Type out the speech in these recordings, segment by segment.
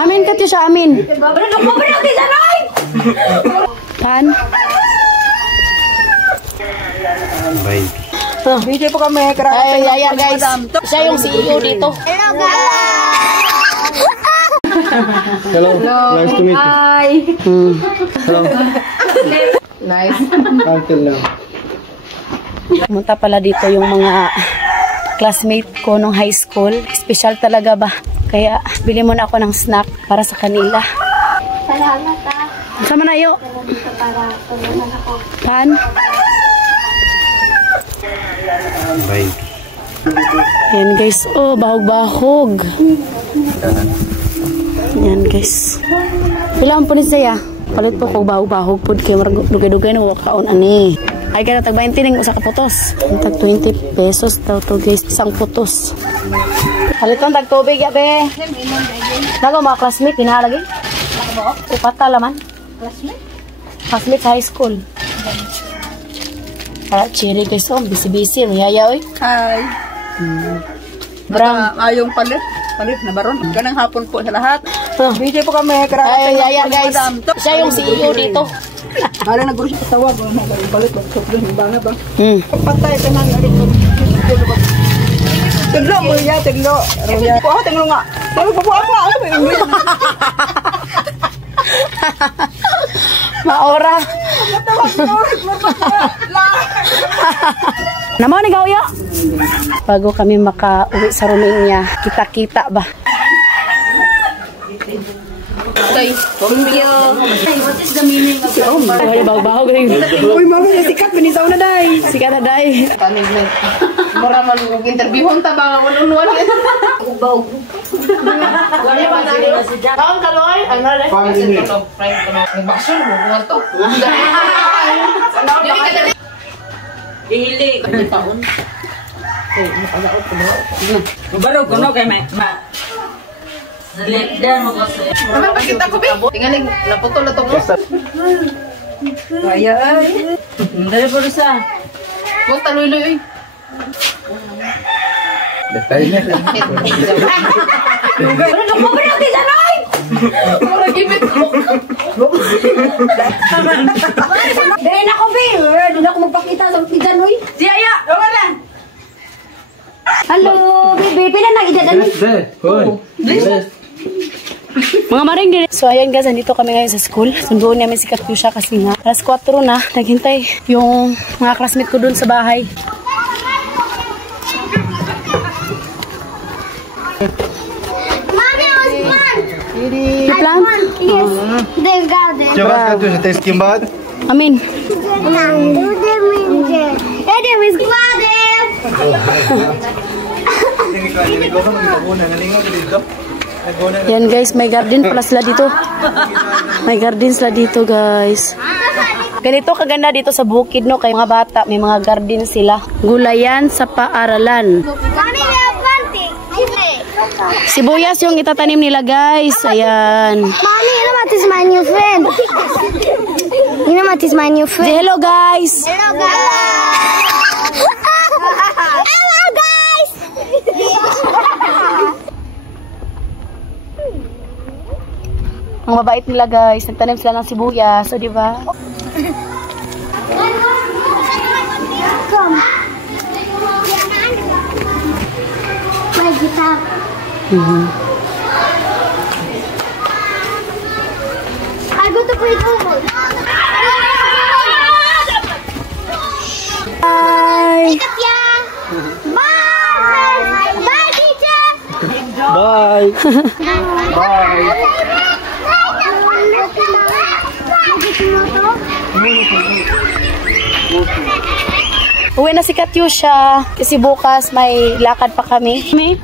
Amin ka siya, amin. Pan? Baby. Video po kami. Ay, yaya guys. Siya yung CEO dito. Hello. Nice to meet you. Hi. Hello. Nice. Until now. Pumunta pala dito yung mga classmate ko nung high school. Special talaga ba? Kaya bili muna ako ng snack para sa kanila. Salamat ah. Sama na yo. Para tulungan ako. Pan? Baby. Yan guys. Oh, bahog-bahog. Yan guys. Ilang po ni saya. Palit po kong bahog-bahog po. Kaya dugay-dugay na wakaon ani. Ay kaya tag 20 ning usa ka putos. Tag 20 pesos daw to guys. Isang putos. Haliton tag tubig ya be. Nago mga classmate pinahalagi. Upata laman. Classmate? Classmate sa high school. Para cherry guys, oh, busy-busy, mayaya oy. Hi. Brang. Ayong palit na baron. Ganang hapon po sa lahat. Oh. Video po kami. Ay, yaya guys. Siya yung CEO dito. Para naguro siya sa tawag. Balik ba? Soplo yung bana ba? Patay ka nang Tiglo mo ya, tiglo. Tiglo nga. Tiglo pa po ako. Ano ba yung Maora. Naman ni Gawya. Bago kami maka-uwi sa Romania, kita-kita ba? Tay, what is the meaning of your bahog-bahog rin. Uy, mama, sikat. Binisaw na, day. Sikat na day. Panig na. Mura man kung interviewon ta ba one-on-one. Bahog. Wala ba na rin? Kaon kaloy? Ano rin? Bakso mo buwan to. Ihili. Ano taon? Barog ko no kay ma. Dan mo kasi. Ano pakita ko ba? Tingaling naputol na to mo. Kaya ay. Dali po sa. Huwag taluy-luy. Detail niya. Ano mo ba natin sa noy? Mura gipit ko. Dahil ako, Bill. Doon ako magpakita sa tigan, hoy. Si Aya! Wala! Hello, baby. Pila nang idadan? Hoy. Mga maring din. So ayan guys, nandito kami ngayon sa school. Sunduin namin si Katyusha kasi nga alas 4 na. Naghintay yung mga classmate ko dun sa bahay. Mommy, I was fun. You plan? Yes. The garden. Coba Katyusha, taste kimbad. Amin. Do the minje. Ede, Miss Gladys. Yan guys, may garden pala sila dito. May garden sila dito guys. Ganito kaganda dito sa bukid no, kay mga bata, may mga garden sila. Gulayan sa paaralan. Mommy, we have planting. Sibuyas yung itatanim nila guys. Ayan. Mommy, you know what is my new friend? You know what is my new Say friend? hello guys. Hello, guys. Hello, guys. Ang mabait nila guys, nagtanim sila ng sibuyas, so di ba? Come. My guitar. I go to play football. Bye. Bye. Bye, teacher. Bye. Uwi na si Katyusha kasi bukas may lakad pa kami. May?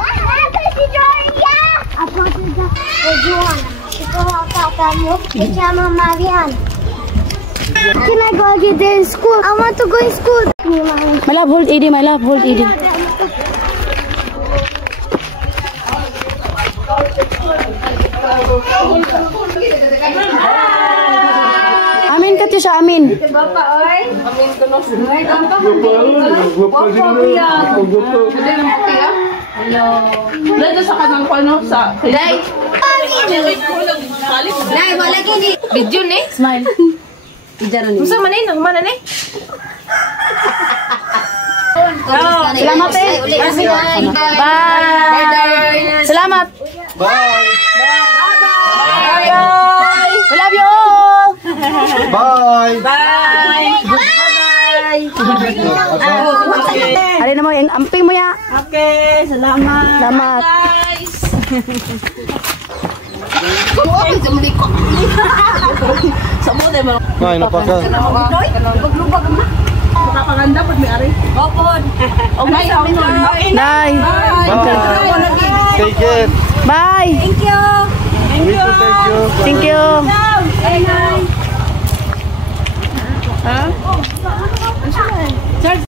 Can I go get there in school? I want to go in school. My love, hold Edie, my love, hold Edie. Amin Amin ka siya, amin. Amin ko no. Hindi mo kaya? Hello. Dito sa kanang ko no sa. Dai. Dai, wala kini. Video ni. Smile. Musa man ni, mana ni? Salamat eh. Bye. Salamat. Bye. We love you all. Bye. Ari na mo, yung amping mo ya. Okay, salamat. Salamat. Ay, napaka. Makapaganda pag may ari. Opon. Okay, Bye. Take care. Bye. Thank you. Thank you. Thank you. Bye.